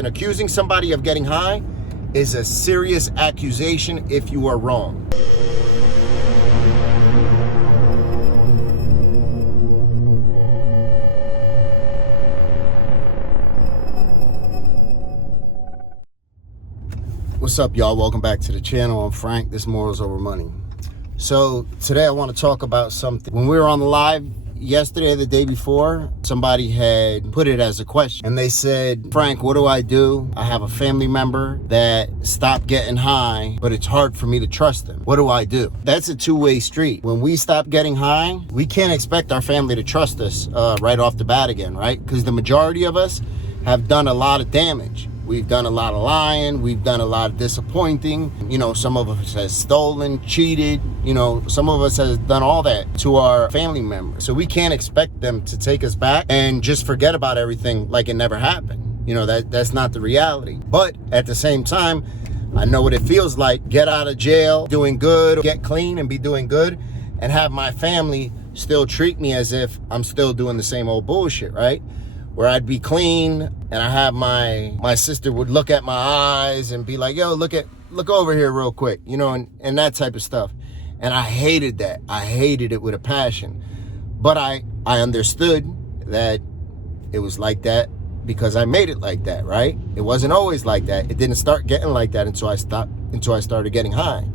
And accusing somebody of getting high is a serious accusation if you are wrong. What's up, y'all? Welcome back to the channel. I'm Frank. This is Morals Over Money. So today I want to talk about something. When we were on the live yesterday, the day before, somebody had put it as a question. And they said, Frank, what do? I have a family member that stopped getting high, but it's hard for me to trust them. What do I do? That's a two-way street. When we stop getting high, we can't expect our family to trust us right off the bat again, right? Because the majority of us have done a lot of damage. We've done a lot of lying. We've done a lot of disappointing. You know, some of us has stolen, cheated. You know, some of us has done all that to our family members. So we can't expect them to take us back and just forget about everything like it never happened. You know, that's not the reality. But at the same time, I know what it feels like. Get out of jail, doing good, get clean and be doing good, and have my family still treat me as if I'm still doing the same old bullshit, right? Where I'd be clean and I have my sister would look at my eyes and be like, yo, look over here real quick, you know, and that type of stuff. And I hated that. I hated it with a passion. But I understood that it was like that because I made it like that, right? It wasn't always like that. It didn't start getting like that until I started getting high.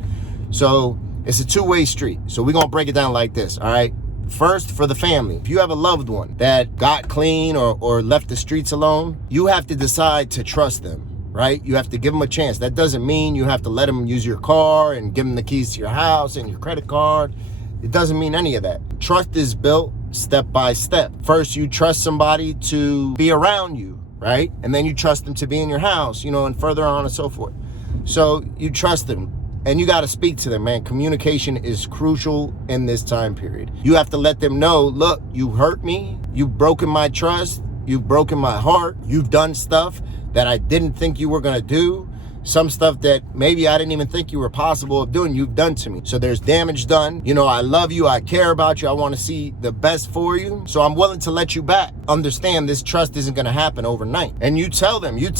So it's a two-way street. So we're gonna break it down like this, all right? First, for the family, if you have a loved one that got clean or left the streets alone, you have to decide to trust them, right? You have to give them a chance. That doesn't mean you have to let them use your car and give them the keys to your house and your credit card. It doesn't mean any of that. Trust is built step by step. First, you trust somebody to be around you, right? And then you trust them to be in your house, you know, and further on and so forth. So you trust them. And you got to speak to them, man. Communication is crucial in this time period. You have to let them know, look, you hurt me. You've broken my trust. You've broken my heart. You've done stuff that I didn't think you were going to do. Some stuff that maybe I didn't even think you were possible of doing, you've done to me. So there's damage done. You know, I love you. I care about you. I want to see the best for you. So I'm willing to let you back. Understand this trust isn't going to happen overnight. And you tell them, you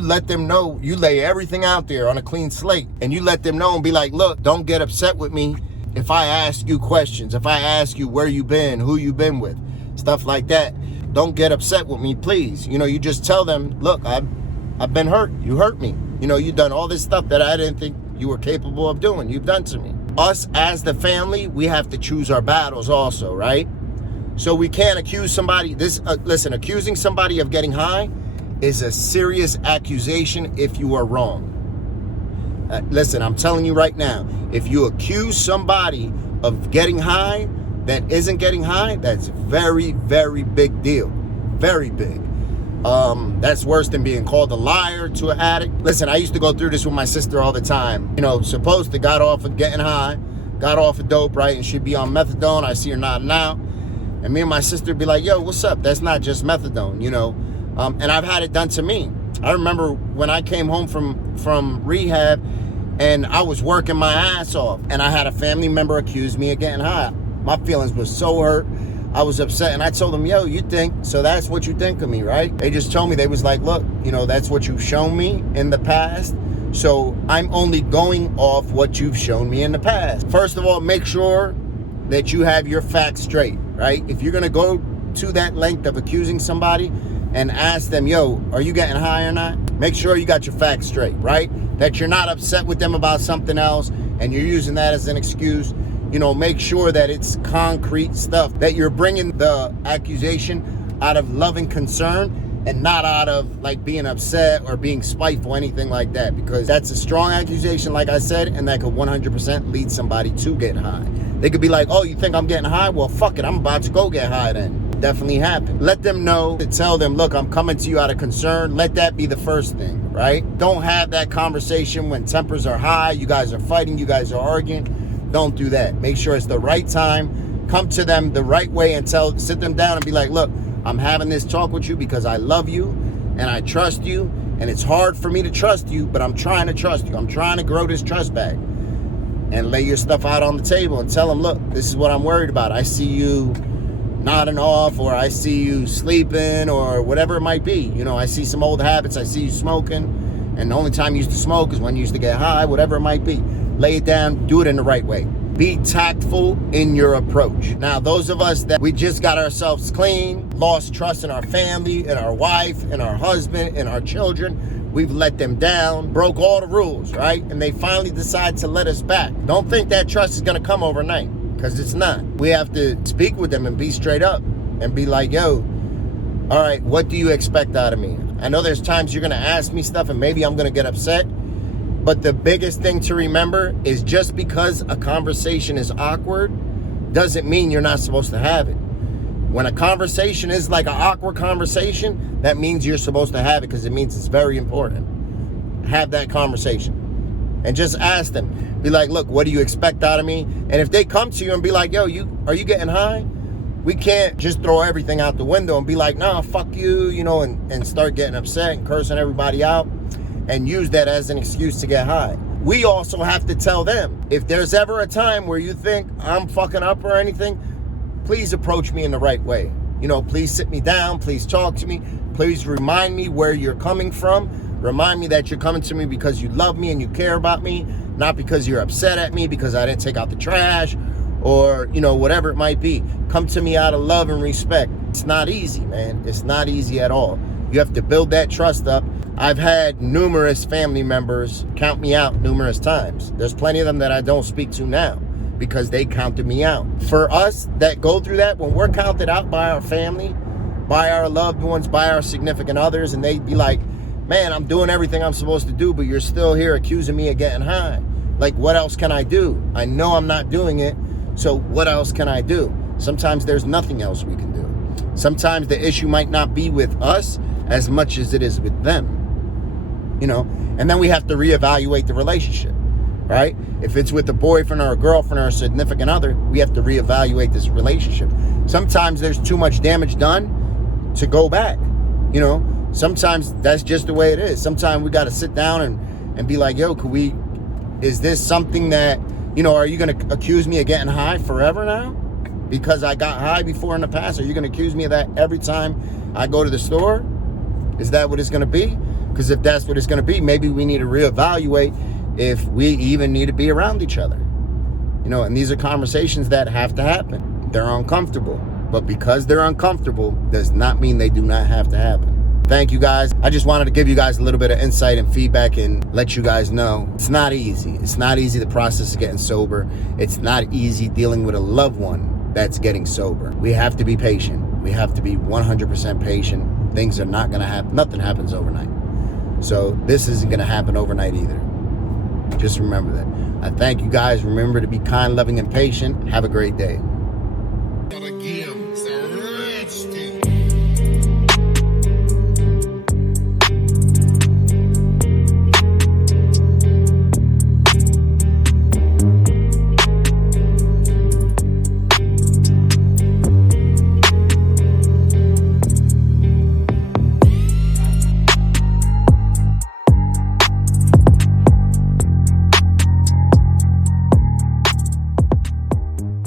let them know, you lay everything out there on a clean slate and you let them know and be like, look, don't get upset with me if I ask you questions, if I ask you where you been, who you been with, stuff like that. Don't get upset with me, please. You know, you just tell them, look, I've been hurt. You hurt me. You know, you've done all this stuff that I didn't think you were capable of doing. You've done to me. Us as the family, we have to choose our battles also, right? So we can't accuse somebody. Listen, accusing somebody of getting high is a serious accusation if you are wrong. Listen, I'm telling you right now, if you accuse somebody of getting high that isn't getting high, that's very, very big deal. Very big. That's worse than being called a liar to an addict. Listen, I used to go through this with my sister all the time. You know, supposed to got off of getting high, got off of dope, right? And she'd be on methadone. I see her nodding out. And me and my sister would be like, yo, what's up? That's not just methadone, you know? And I've had it done to me. I remember when I came home from rehab and I was working my ass off and I had a family member accuse me of getting high. My feelings were so hurt. I was upset and I told them, yo, you think, so that's what you think of me, right? They just told me, they was like, look, you know, that's what you've shown me in the past. So I'm only going off what you've shown me in the past. First of all, make sure that you have your facts straight, right? If you're gonna go to that length of accusing somebody and ask them, yo, are you getting high or not? Make sure you got your facts straight, right? That you're not upset with them about something else and you're using that as an excuse. You know, make sure that it's concrete stuff, that you're bringing the accusation out of loving concern and not out of like being upset or being spiteful, anything like that, because that's a strong accusation, like I said, and that could 100% lead somebody to get high. They could be like, oh, you think I'm getting high? Well, fuck it, I'm about to go get high then. Definitely happen. Let them know, to tell them, look, I'm coming to you out of concern. Let that be the first thing, right? Don't have that conversation when tempers are high, you guys are fighting, you guys are arguing. Don't do that. Make sure it's the right time. Come to them the right way and sit them down and be like, look, I'm having this talk with you because I love you and I trust you. And it's hard for me to trust you, but I'm trying to trust you. I'm trying to grow this trust back. And lay your stuff out on the table and tell them, look, this is what I'm worried about. I see you nodding off, or I see you sleeping, or whatever it might be. You know, I see some old habits. I see you smoking, and the only time you used to smoke is when you used to get high, whatever it might be. Lay it down, do it in the right way. Be tactful in your approach. Now, those of us that we just got ourselves clean, lost trust in our family, in our wife, in our husband, in our children, we've let them down, broke all the rules, right? And they finally decide to let us back. Don't think that trust is gonna come overnight, because it's not. We have to speak with them and be straight up and be like, yo, all right, what do you expect out of me? I know there's times you're gonna ask me stuff and maybe I'm gonna get upset, but the biggest thing to remember is just because a conversation is awkward doesn't mean you're not supposed to have it. When a conversation is like an awkward conversation, that means you're supposed to have it, because it means it's very important. Have that conversation and just ask them. Be like, look, what do you expect out of me? And if they come to you and be like, yo, are you getting high? We can't just throw everything out the window and be like, nah, fuck you, you know, and start getting upset and cursing everybody out and use that as an excuse to get high. We also have to tell them, if there's ever a time where you think I'm fucking up or anything, please approach me in the right way. You know, please sit me down, please talk to me, please remind me where you're coming from. Remind me that you're coming to me because you love me and you care about me, not because you're upset at me because I didn't take out the trash, or, you know, whatever it might be. Come to me out of love and respect. It's not easy, man. It's not easy at all. You have to build that trust up. I've had numerous family members count me out numerous times. There's plenty of them that I don't speak to now because they counted me out. For us that go through that, when we're counted out by our family, by our loved ones, by our significant others, and they be like, man, I'm doing everything I'm supposed to do, but you're still here accusing me of getting high. Like, what else can I do? I know I'm not doing it, so what else can I do? Sometimes there's nothing else we can do. Sometimes the issue might not be with us as much as it is with them. You know, and then we have to reevaluate the relationship, right? If it's with a boyfriend or a girlfriend or a significant other, we have to reevaluate this relationship. Sometimes there's too much damage done to go back, you know? Sometimes that's just the way it is. Sometimes we got to sit down and be like, yo, is this something that, you know, are you going to accuse me of getting high forever now? Because I got high before in the past? Are you going to accuse me of that every time I go to the store? Is that what it's going to be? Because if that's what it's going to be, maybe we need to reevaluate if we even need to be around each other. You know, and these are conversations that have to happen. They're uncomfortable. But because they're uncomfortable does not mean they do not have to happen. Thank you guys. I just wanted to give you guys a little bit of insight and feedback and let you guys know it's not easy. It's not easy, the process of getting sober. It's not easy dealing with a loved one that's getting sober. We have to be patient. We have to be 100% patient. Things are not going to happen. Nothing happens overnight. So this isn't going to happen overnight either. Just remember that. I thank you guys. Remember to be kind, loving, and patient. Have a great day.